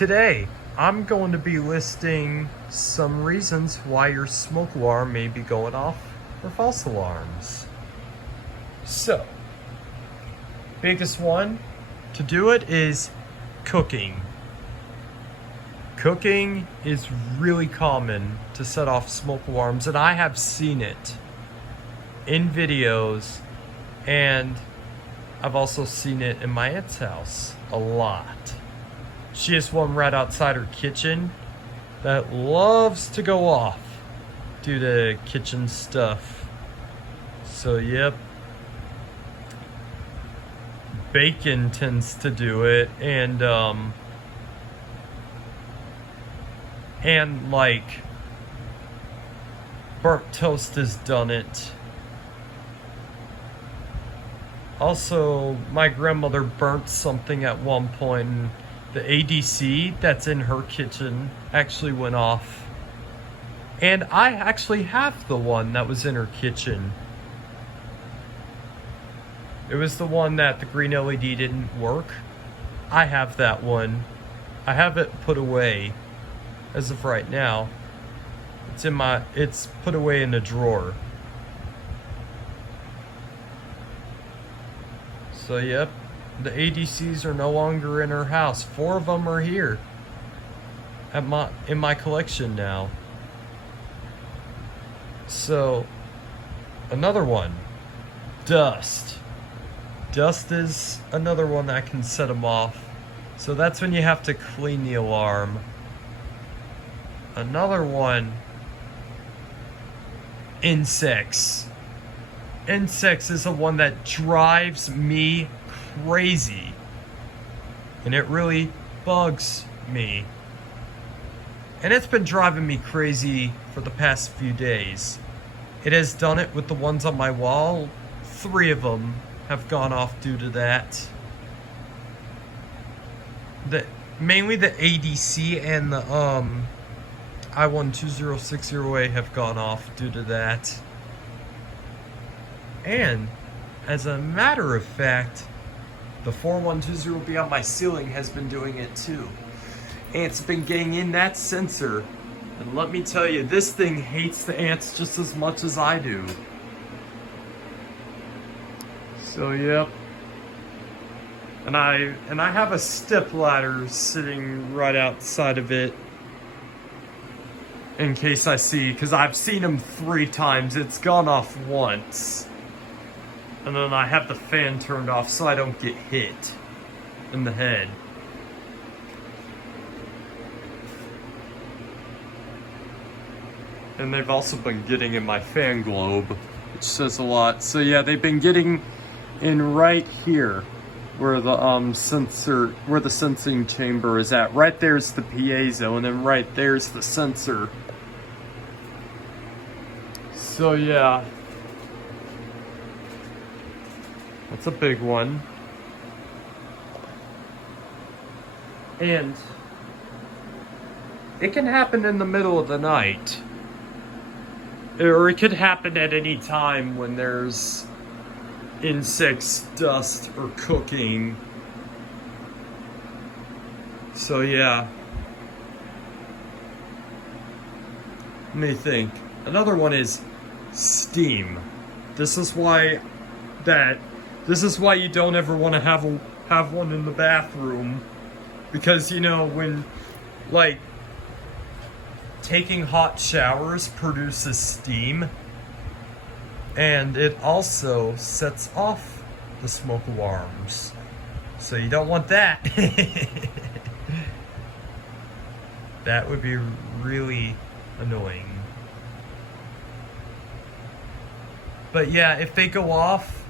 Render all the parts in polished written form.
Today, I'm going to be listing some reasons why your smoke alarm may be going off or false alarms. So, biggest one to do it is cooking. Cooking is really common to set off smoke alarms, and I have seen it in videos, and I've also seen it in my aunt's house a lot. She has one right outside her kitchen that loves to go off due to kitchen stuff. So, yep. Bacon tends to do it, and like burnt toast has done it. Also, my grandmother burnt something at one point, and the ADC that's in her kitchen actually went off. And I actually have the one that was in her kitchen. It was the one that the green LED didn't work. I have that one. I have it put away as of right now. It's put away in a drawer. So yep, the ADCs are no longer in her house. 4 of them are here in my collection now. So another one, dust. Dust is another one that can set them off. So that's when you have to clean the alarm. Another one, insects. Insects is the one that drives me crazy. And it really bugs me. And it's been driving me crazy for the past few days. It has done it with the ones on my wall. 3 of them have gone off due to that. Mainly the ADC and the I12060A have gone off due to that. And as a matter of fact, the 4120B on my ceiling has been doing it too. And it's been getting in that sensor. And let me tell you, this thing hates the ants just as much as I do. So yep. And I have a step ladder sitting right outside of it. In case I see, because I've seen them 3 times. It's gone off once. And then I have the fan turned off so I don't get hit in the head. And they've also been getting in my fan globe, which says a lot. So yeah, they've been getting in right here where the sensing chamber is at. Right there's the piezo, and then right there's the sensor. So yeah, that's a big one. And it can happen in the middle of the night. Or it could happen at any time when there's insects, dust, or cooking. So yeah. Let me think. Another one is steam. This is why you don't ever want to have one in the bathroom, because you know when like taking hot showers produces steam, and it also sets off the smoke alarms. So you don't want that. That would be really annoying. But yeah, if they go off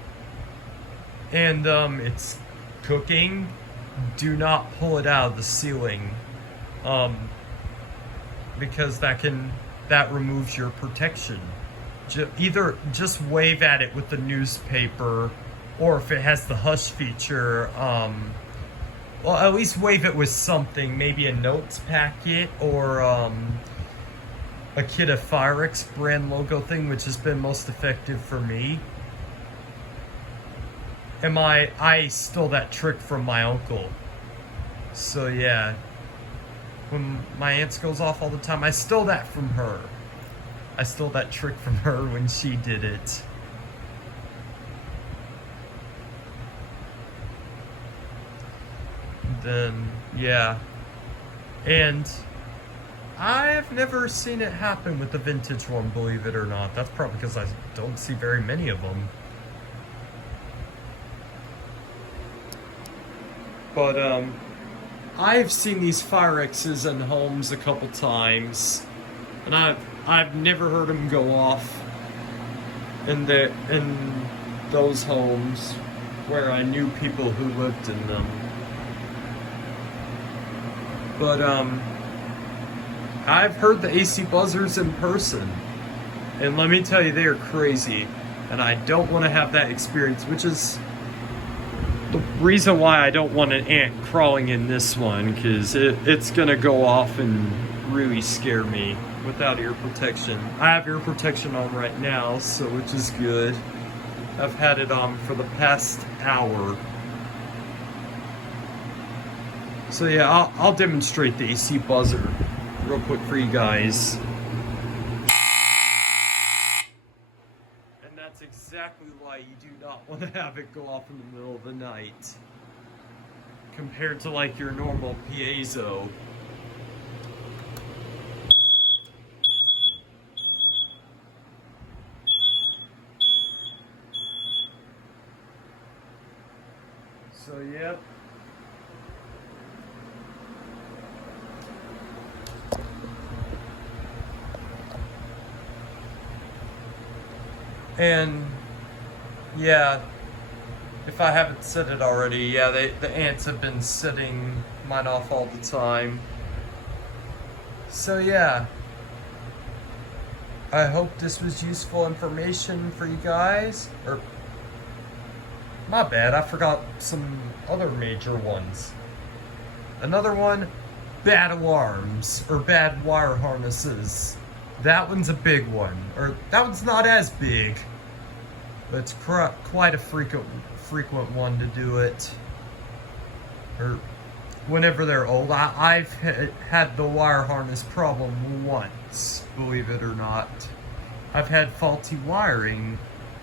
and it's cooking, do not pull it out of the ceiling. Because that removes your protection. Either just wave at it with the newspaper, or if it has the hush feature, well, at least wave it with something, maybe a notes packet or a Kid of Firex brand logo thing, which has been most effective for me. And I stole that trick from my uncle. So yeah, when my aunt's goes off all the time. I stole that from her. I stole that trick from her when she did it. Then, yeah. And I've never seen it happen with the vintage one, believe it or not. That's probably because I don't see very many of them. But, I've seen these fire X's in homes a couple times, and I've never heard them go off in those homes where I knew people who lived in them. But I've heard the AC buzzers in person, and let me tell you, they are crazy, and I don't want to have that experience, which is the reason why I don't want an ant crawling in this one, because it's gonna go off and really scare me without ear protection. I have ear protection on right now, so which is good. I've had it on for the past hour. So yeah, I'll demonstrate the AC buzzer real quick for you guys. And that's exactly why you do not want to have it go off in the middle of the night, compared to like your normal piezo. So yep. And yeah, if I haven't said it already, yeah, the ants have been setting mine off all the time. So yeah, I hope this was useful information for you guys. Or, my bad, I forgot some other major ones. Another one, bad alarms or bad wire harnesses. That one's a big one. Or that one's not as big, but it's quite a frequent one to do it. Or whenever they're old. I've had the wire harness problem once, believe it or not. I've had faulty wiring.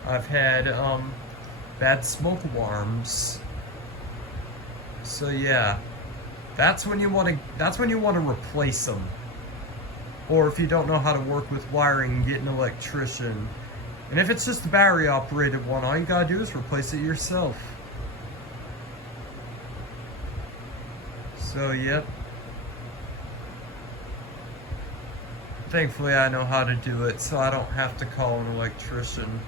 I've had bad smoke alarms. So yeah, that's when you want to replace them. Or if you don't know how to work with wiring, get an electrician. And if it's just a battery operated one, all you gotta do is replace it yourself. So yep. Thankfully I know how to do it, so I don't have to call an electrician.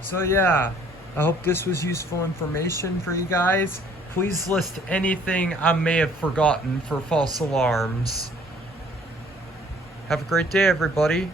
So yeah, I hope this was useful information for you guys. Please list anything I may have forgotten for false alarms. Have a great day, everybody.